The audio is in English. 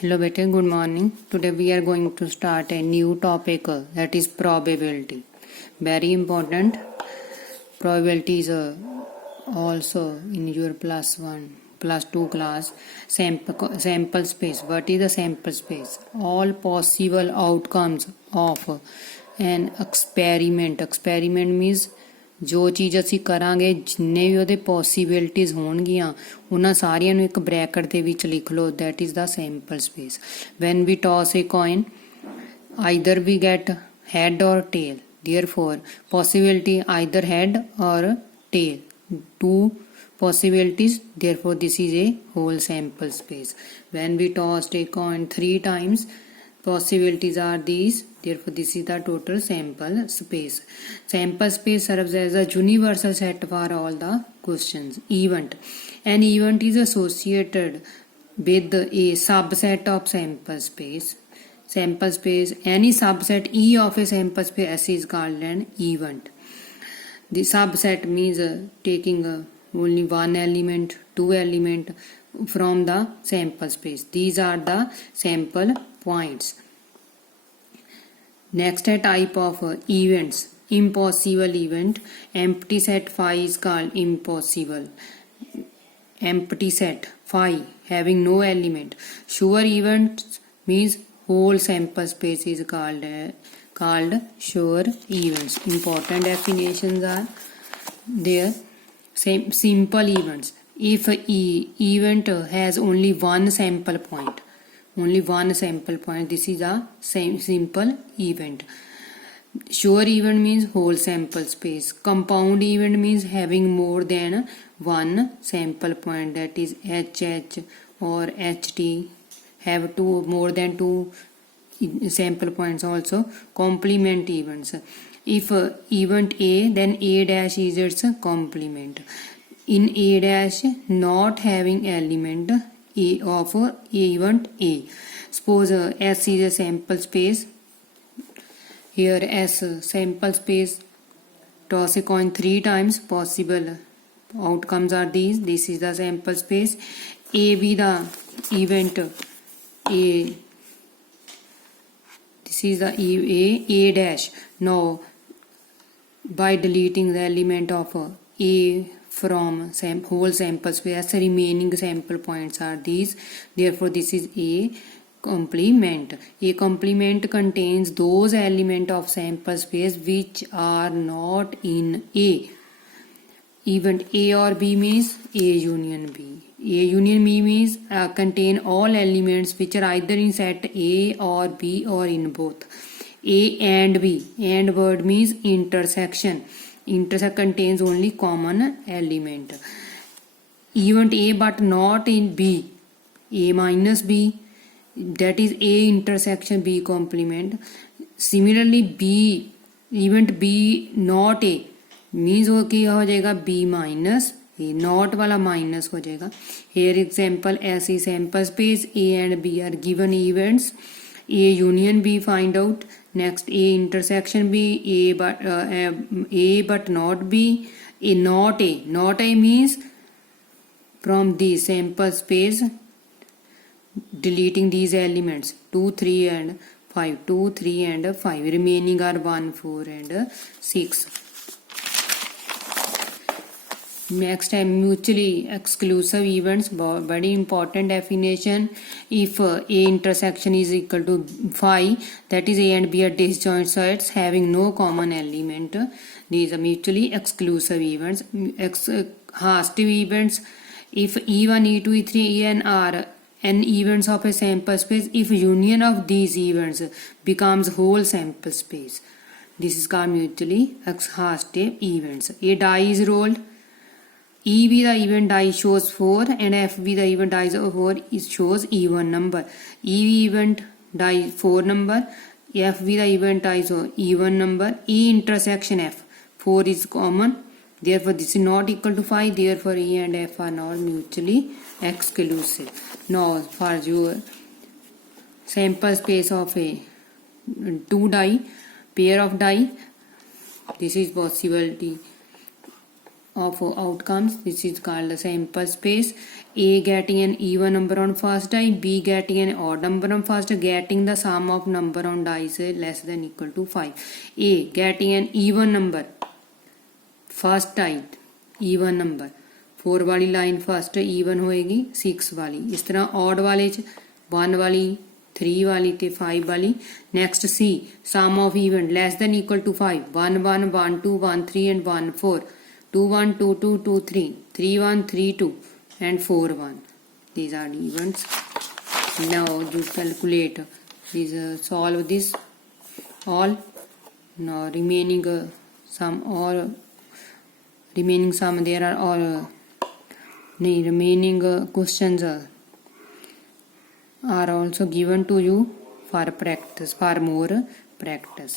Hello beta, good morning. Today we are going to start a new topic that is probability. Very important. Probability is also in your +1, +2 class. Sample space. What is the sample space? All possible outcomes of an experiment. Experiment means ਜੋ ਚੀਜ਼ ਅਸੀਂ ਕਰਾਂਗੇ ਜਿੰਨੇ ਵੀ ਉਹਦੇ possibilities ਹੋਣਗੀਆਂ ਉਹਨਾਂ ਸਾਰਿਆਂ ਨੂੰ ਇੱਕ ਬ੍ਰੈਕਟ ਦੇ ਵਿੱਚ ਲਿਖ ਲਓ that is the sample space. When we toss a coin, either we get head or tail. Therefore, possibility either head or tail. Two possibilities, therefore this is a whole sample space. When we tossed a coin 3 times, possibilities are these, therefore this is the total sample space. Sample space serves as a universal set for all the questions. Event. An event is associated with a subset of sample space. Sample space, any subset E of a sample space S is called an event. The subset means taking only one element, two element from the sample space. These are the sample points. Next type of events. Impossible event. Empty set phi is called impossible. Empty set phi having no element. Sure events means whole sample space is called sure events. Important definitions are there. Simple events. If event has only one sample point, this is a simple event. Sure event means whole sample space. Compound event means having more than one sample point, that is HH or HT have more than two sample points also. Complement events. If event A, then A dash is its complement. In A dash not having element A of event A. Suppose S is a sample space. Here S sample space. Toss a coin 3 times. Possible outcomes are these. This is the sample space. A be the event A. This is the A dash. Now by deleting the element of A from whole sample space, remaining sample points are these. Therefore this is a complement. A complement contains those elements of sample space which are not in A. Event A or B means A union B. A union B means contain all elements which are either in set A or B or in both. A and B. And word means intersection. Intersect contains only common element. Event A but not in B. A minus B, that is A intersection B complement. Similarly B, event B not A means वो क्या हो जाएगा B minus A, not वाला minus हो जाएगा. Here example S is sample space. A and B are given events. A union B find out. Next A intersection B. A but not B. A not A. Not A means from the sample space deleting these elements 2, 3 and 5. 2, 3 and 5. Remaining are 1, 4 and 6. Next time mutually exclusive events. Very important definition. If A intersection is equal to phi, that is A and B are disjoint sets having no common element. These are mutually exclusive events. Exhaustive events. If E1, E2, E3, En are n events of a sample space, if union of these events becomes whole sample space, this is called mutually exhaustive events. A die is rolled. E be the event die shows 4 and F be the event dies of 4 it shows even number. E be event die 4 number, F be the event dies of even number. E intersection F 4 is common, therefore this is not equal to 5, therefore E and F are not mutually exclusive. Now for your sample space of a 2 die, pair of die, this is possibility of outcomes. This is called the sample space. A getting an even number on first die, B getting an odd number on first, getting the sum of number on dice less than equal to 5. A getting an even number, first die even number, 4 वाली line first even होएगी 6 वाली, इस तरह odd वाले च 1 वाली 3 वाली ते 5 वाली. Next see sum of even less than equal to 5, 1 1 1 2 1 3 and 1 4, 2 1 2 2 2 3 3 1 3 2 and 4 1. These are the events. Now you calculate these, solve this all. Now remaining sum or remaining sum there are all remaining questions are also given to you for practice, for more practice.